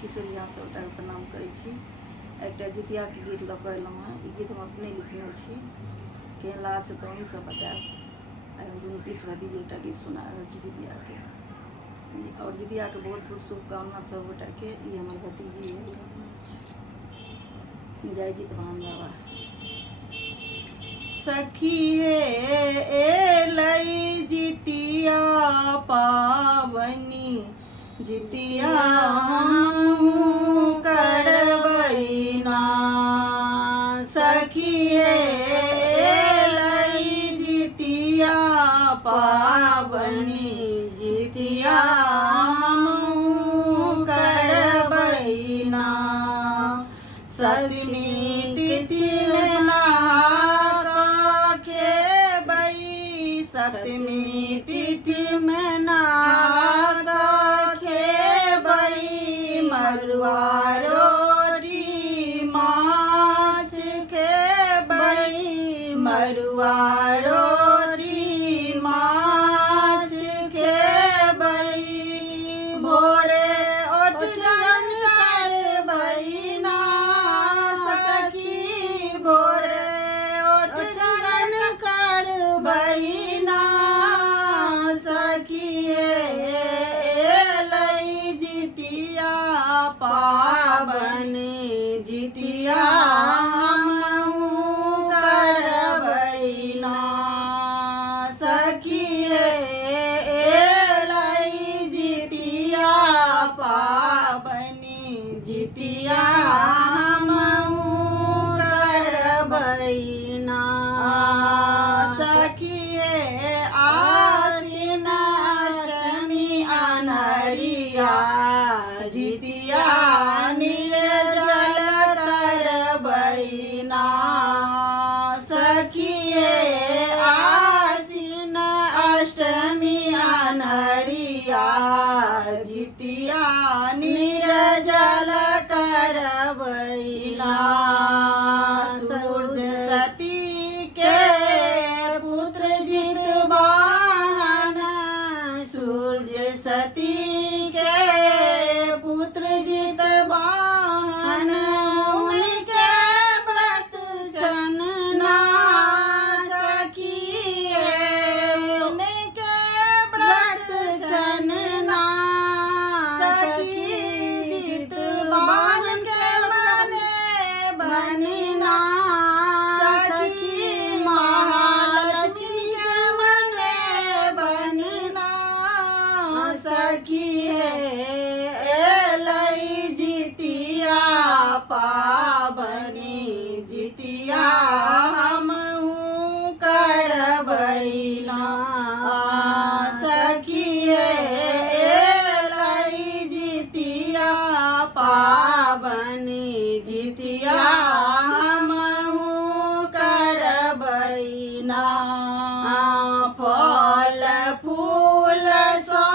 किशोरिया सबटा प्रणाम करै छी। एकटा जितियाके गीत लऽ कऽ अयलहुँ हेँ। ई गीत हम अपने लिखने छी। केहन लागत से तऽ अहीं सब बतायब। आइ हम दुनू पीस भतीजी एकटा गीत सुना रहल छी जितियाके। और जितियाके बहुत बहुत शुभकामना सब गोटाके। ई हमर भतीजी है। जय जितवाहन बाबा। सखी हे एलै जितिया पावनी, जितिया हमहूँ करबै ना। सखी हे एलै जितिया पावनी, जितिया हमहूँ करबै ना। सतमी तिथि सप्तमी तिथि में नाग खेबै, मरुआ रोटी माछ खेबै, मरुआ रोटी माछ खेबै। भोरे ओठगन करबै ना सखी, भोरे ओठगन करबै ना। पावनी जितिया हमहूँ करबै ना। सखी हे एलै जितिया पावनी, जितिया हमहूँ करबै ना। सखी हे आसिन अष्टमी अन्हरिया, जितिया निर्जल करबै ना। सखी हे आसिन अष्टमी अन्हरिया, जितिया निर्जल करबै ना। सूर्य सती के पुत्र जितवाहन, सूर्य सती के पुत्र जितवाहन, उनके व्रत छन ना सखी हे, उनके व्रत छन ना सखी। जितवाहन के मने बनना सखी, महालक्ष्मी के मने बनना सखी हे। पावनी जितिया हमहूँ करबै ना। सखी हे एलै जितिया पावनी, जितिया हमहूँ करबै ना। फल फूल सँ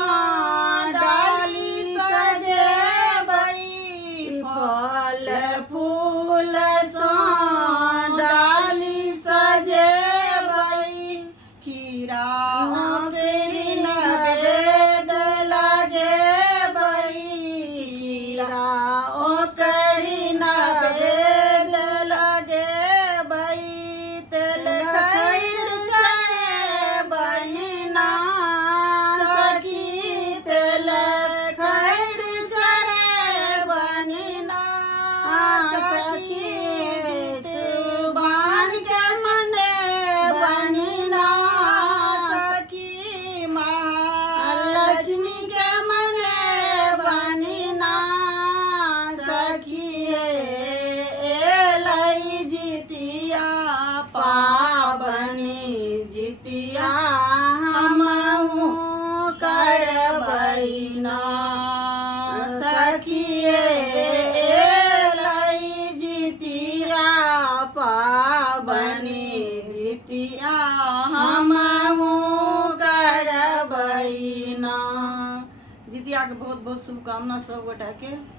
डाली सजेबै, फल फूल सँ डाली सजेबै। खीरा करी नवेद लगेबै, खीरा ओकरी नवेद लगेबै। तेल खैर चढ़ेबै ना सखी, तेल खैर चढ़ेबै ना सखी। जितवाहन के मने बनना सखी, महालक्ष्मी के मने बनना सखी हे। एलै जितिया पावनी, जितिया हमहूँ करबै ना सखी हे। पावनी जितिया हमहूँ करबै ना। जितिया के बहुत बहुत शुभकामना सब गोटाके।